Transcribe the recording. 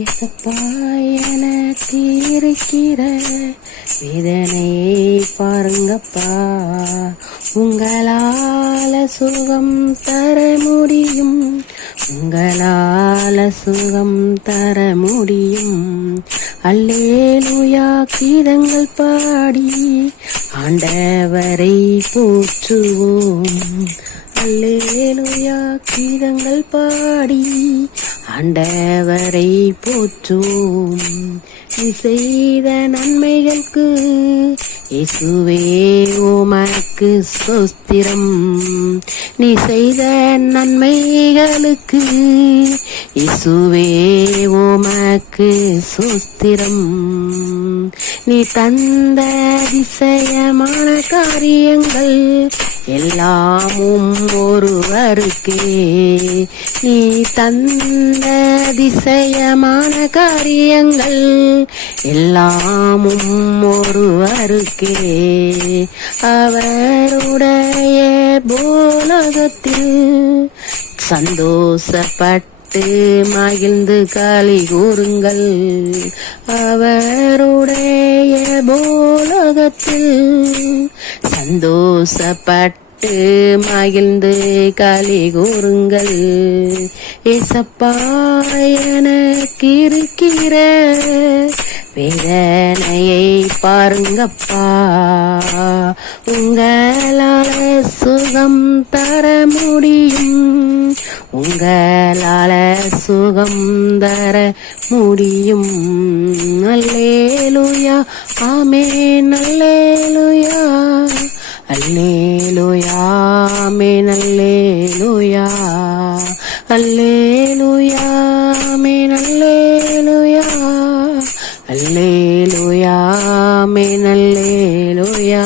ஏசப்பா எனக்கு இருக்கிற வேதனையை பாருங்கப்பா, உங்களால சுகம் தர முடியும், உங்களால சுகம் தர முடியும். அல்லேலூயா கீதங்கள் பாடி ஆண்டவரை போற்றுவோம். அல்லேலூயா கீதங்கள் பாடி ஆண்டவரை போற்றுவோம். நீ செய்த நன்மைகளுக்கு இயேசுவே உமக்கு ஸ்தோத்திரம். நீ செய்த நன்மைகளுக்கு இயேசுவே உமக்கு ஸ்தோத்திரம். நீ தந்த அதிசயமான காரியங்கள் எல்லாமும் ஒருவருக்கே. நீ தந்த அதிசயமான காரியங்கள் எல்லாமும் ஒருவருக்கே. அவருடைய போலகத்தில் சந்தோஷப்பட்டு மகிழ்ந்து களி கூறுங்கள். அவருடைய போலகத்தில் சந்தோஷப்பட்டு மகிழ்ந்து களி கூறுங்கள். ஏசப்பா எனக்கு இருக்கிற வேதனையை பாருங்கப்பா, உங்களால சுகம் தர முடியும், உங்களால சுகம் தர முடியும். அல்லேலூயா ஆமென், அல்லேலூயா அல்லேலூயா ஆமென், அல்லேலூயா அல்லேலூயா ஆமென், அல்லேலூயா அல்லேலூயா ஆமென், அல்லேலூயா.